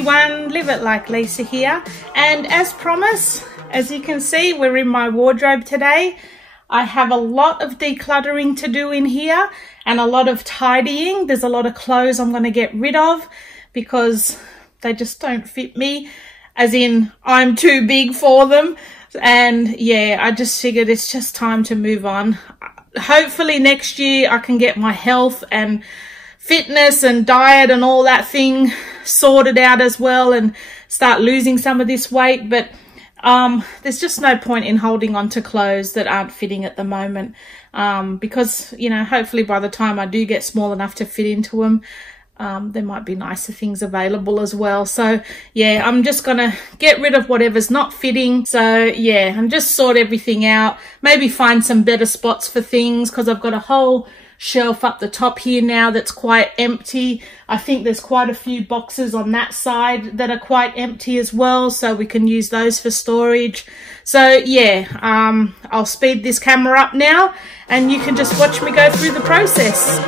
everyone, Live It Like Lisa here, and as promised, as you can see, we're in my wardrobe today. I have a lot of decluttering to do in here and a lot of tidying. There's a lot of clothes I'm going to get rid of because they just don't fit me, as in I'm too big for them. And yeah, I just figured it's just time to move on. Hopefully next year I can get my health and fitness and diet and all that thing sorted out as well and start losing some of this weight. But there's just no point in holding on to clothes that aren't fitting at the moment, because, you know, hopefully by the time I do get small enough to fit into them, there might be nicer things available as well. So yeah, I'm just gonna get rid of whatever's not fitting. So yeah, and just sort everything out, maybe find some better spots for things, because I've got a whole shelf up the top here now that's quite empty. I think there's quite a few boxes on that side that are quite empty as well, so we can use those for storage. So yeah, I'll speed this camera up now and you can just watch me go through the process.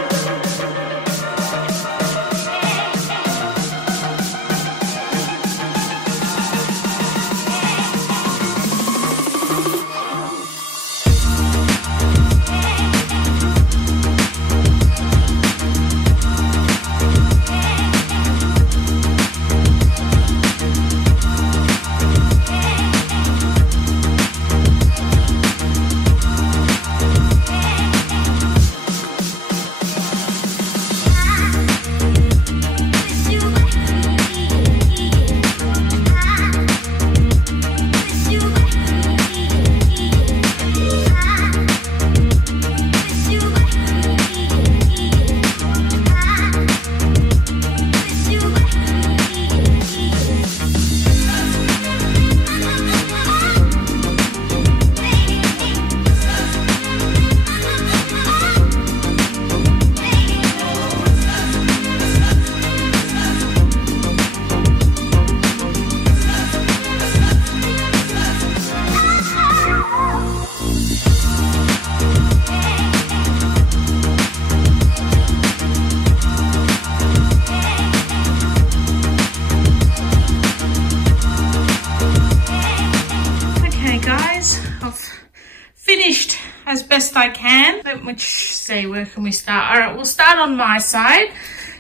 As best I can. Let me see, where can we start? All right, we'll start on my side.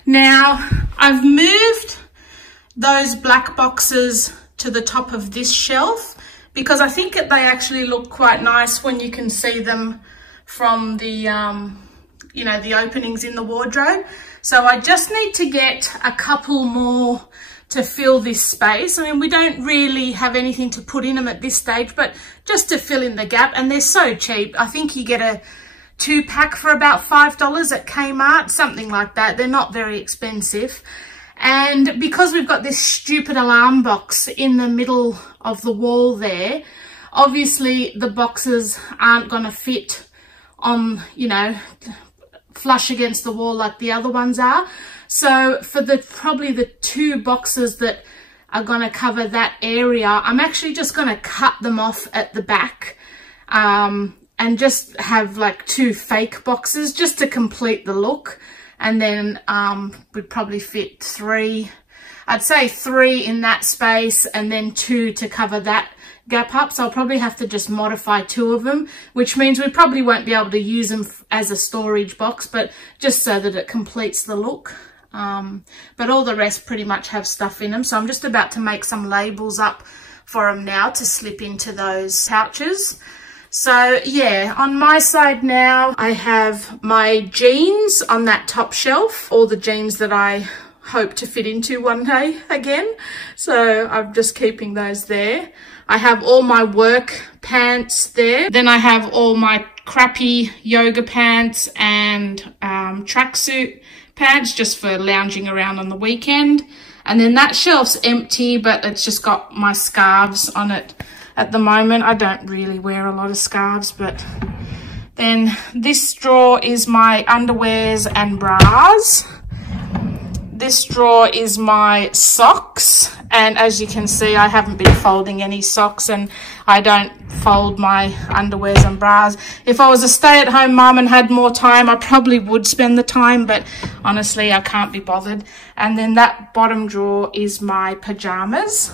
Now, I've moved those black boxes to the top of this shelf because I think that they actually look quite nice when you can see them from the, you know, the openings in the wardrobe. So I just need to get a couple more to fill this space. I mean, we don't really have anything to put in them at this stage, but just to fill in the gap. And they're so cheap. I think you get a 2-pack for about $5 at Kmart, something like that. They're not very expensive. And because we've got this stupid alarm box in the middle of the wall there, obviously the boxes aren't going to fit on, you know, flush against the wall like the other ones are. So for probably the 2 boxes that are going to cover that area, I'm actually just going to cut them off at the back, and just have like 2 fake boxes just to complete the look. And then we'd probably fit 3, I'd say 3 in that space, and then 2 to cover that gap up. So I'll probably have to just modify 2 of them, which means we probably won't be able to use them as a storage box, but just so that it completes the look. But all the rest pretty much have stuff in them. So I'm just about to make some labels up for them now to slip into those pouches. So yeah, on my side now, I have my jeans on that top shelf, all the jeans that I hope to fit into one day again. So I'm just keeping those there. I have all my work pants there. Then I have all my crappy yoga pants and tracksuit pants just for lounging around on the weekend. And then that shelf's empty, but it's just got my scarves on it at the moment. I don't really wear a lot of scarves. But then this drawer is my underwears and bras. This drawer is my socks, and as you can see, I haven't been folding any socks, and I don't fold my underwears and bras. If I was a stay-at-home mum and had more time, I probably would spend the time, but honestly, I can't be bothered. And then that bottom drawer is my pajamas.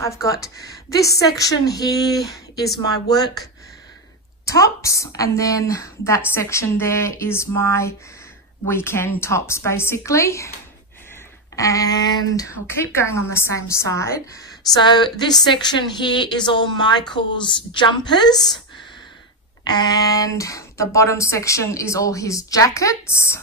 I've got this section here is my work tops, and then that section there is my weekend tops basically. And I'll keep going on the same side. So this section here is all Michael's jumpers, and the bottom section is all his jackets,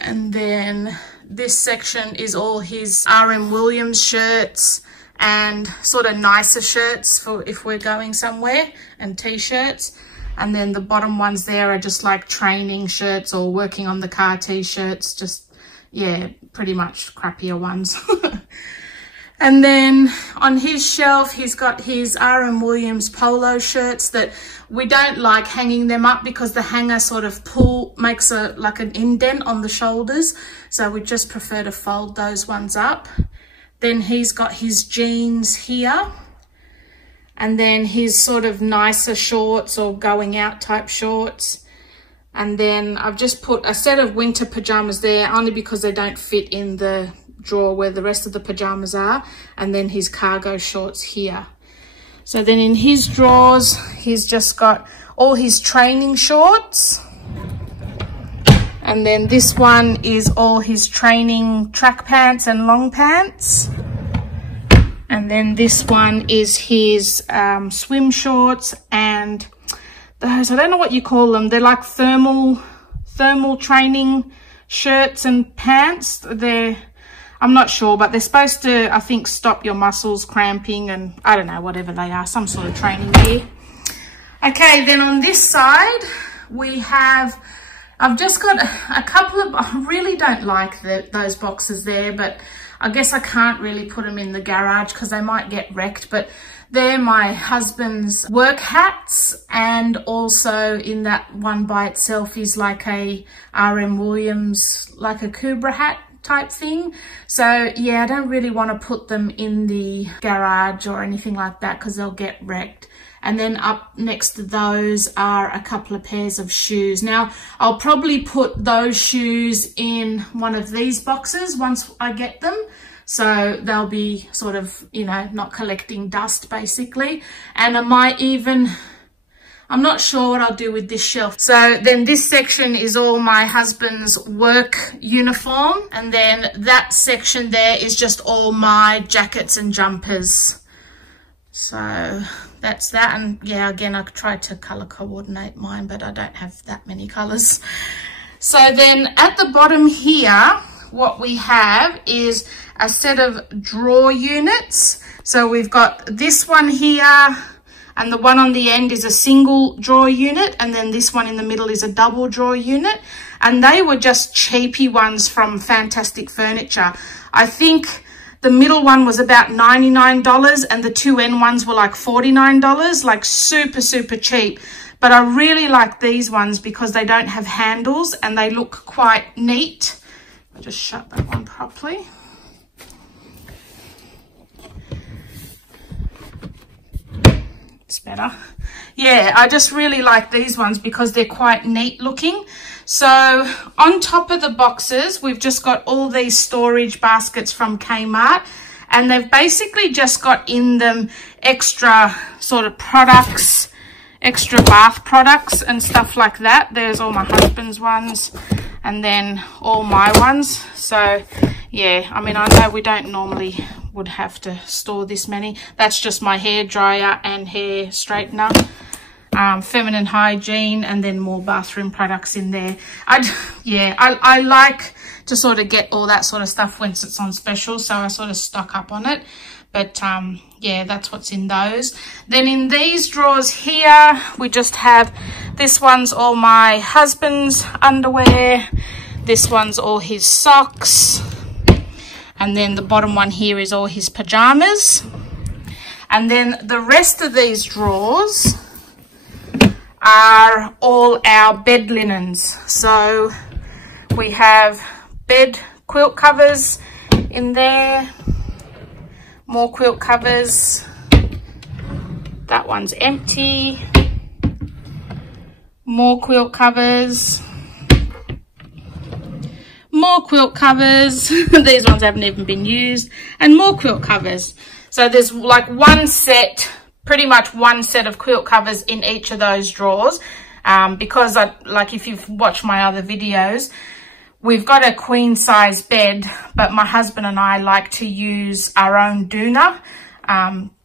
and then this section is all his RM Williams shirts and sort of nicer shirts for if we're going somewhere, and t-shirts. And then the bottom ones there are just like training shirts or working on the car t-shirts, just, yeah, pretty much crappier ones. And then on his shelf, he's got his RM Williams polo shirts that we don't like hanging them up because the hanger sort of makes like an indent on the shoulders. So we just prefer to fold those ones up. Then he's got his jeans here, and then his sort of nicer shorts or going out type shorts. And then I've just put a set of winter pajamas there only because they don't fit in the drawer where the rest of the pajamas are. And then his cargo shorts here. So then in his drawers, he's just got all his training shorts. And then this one is all his training track pants and long pants. And then this one is his swim shorts and those, I don't know what you call them. They're like thermal training shirts and pants. I'm not sure, but they're supposed to, I think, stop your muscles cramping and I don't know, whatever they are, some sort of training gear. Okay, then on this side, we have, I've just got a couple of, I really don't like those boxes there, but I guess I can't really put them in the garage because they might get wrecked, but they're my husband's work hats, and also in that one by itself is like a RM Williams, like a Cobra hat type thing. So yeah, I don't really want to put them in the garage or anything like that because they'll get wrecked. And then up next to those are a couple of pairs of shoes. Now, I'll probably put those shoes in one of these boxes once I get them. So they'll be sort of, you know, not collecting dust basically. And I might even, I'm not sure what I'll do with this shelf. So then this section is all my husband's work uniform. And then that section there is just all my jackets and jumpers. So that's that. And yeah, again, I tried to color coordinate mine, but I don't have that many colors. So then at the bottom here, what we have is a set of drawer units. So we've got this one here, and the one on the end is a single drawer unit, and then this one in the middle is a double drawer unit. And they were just cheapy ones from Fantastic Furniture. I think the middle one was about $99 and the two end ones were like $49, like super, super cheap. But I really like these ones because they don't have handles and they look quite neat. I'll just shut that one properly. It's better. Yeah, I just really like these ones because they're quite neat looking. So on top of the boxes, we've just got all these storage baskets from Kmart, and they've basically just got in them extra sort of products, extra bath products and stuff like that. There's all my husband's ones and then all my ones. So yeah, I mean, I know we don't normally would have to store this many. That's just my hair dryer and hair straightener. Feminine hygiene, and then more bathroom products in there. I like to sort of get all that sort of stuff when it's on special, so I sort of stock up on it. But yeah, that's what's in those. Then in these drawers here, we just have, this one's all my husband's underwear, this one's all his socks, and then the bottom one here is all his pajamas. And then the rest of these drawers are all our bed linens. So we have bed quilt covers in there, more quilt covers, That one's empty. More quilt covers. More quilt covers. These ones haven't even been used. And more quilt covers. So there's like one set, pretty much one set of quilt covers in each of those drawers. Because like if you've watched my other videos, we've got a queen size bed, but my husband and I like to use our own doona.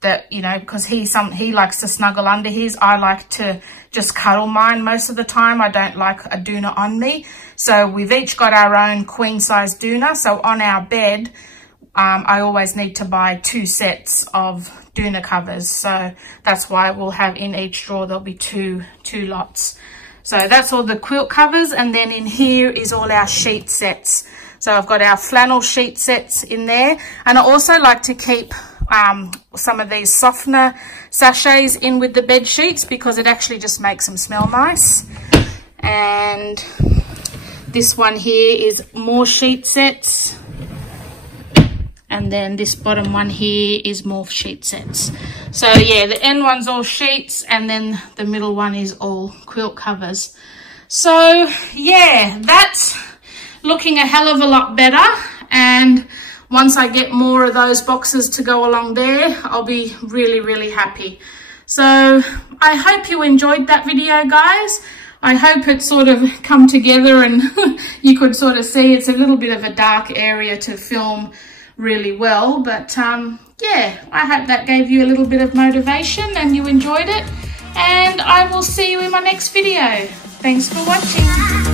That, you know, because he likes to snuggle under his. I like to just cuddle mine most of the time. I don't like a doona on me. So we've each got our own queen size doona. So on our bed, I always need to buy 2 sets of doona covers. So that's why we'll have in each drawer, there'll be two lots. So that's all the quilt covers. And then in here is all our sheet sets. So I've got our flannel sheet sets in there. And I also like to keep some of these softener sachets in with the bed sheets because it actually just makes them smell nice. And this one here is more sheet sets. And then this bottom one here is more sheet sets. So yeah, the end one's all sheets and then the middle one is all quilt covers. So yeah, that's looking a hell of a lot better. And once I get more of those boxes to go along there, I'll be really, really happy. So I hope you enjoyed that video, guys. I hope it sort of come together and you could sort of see it's a little bit of a dark area to film really well. But yeah, I hope that gave you a little bit of motivation and you enjoyed it. And I will see you in my next video. Thanks for watching.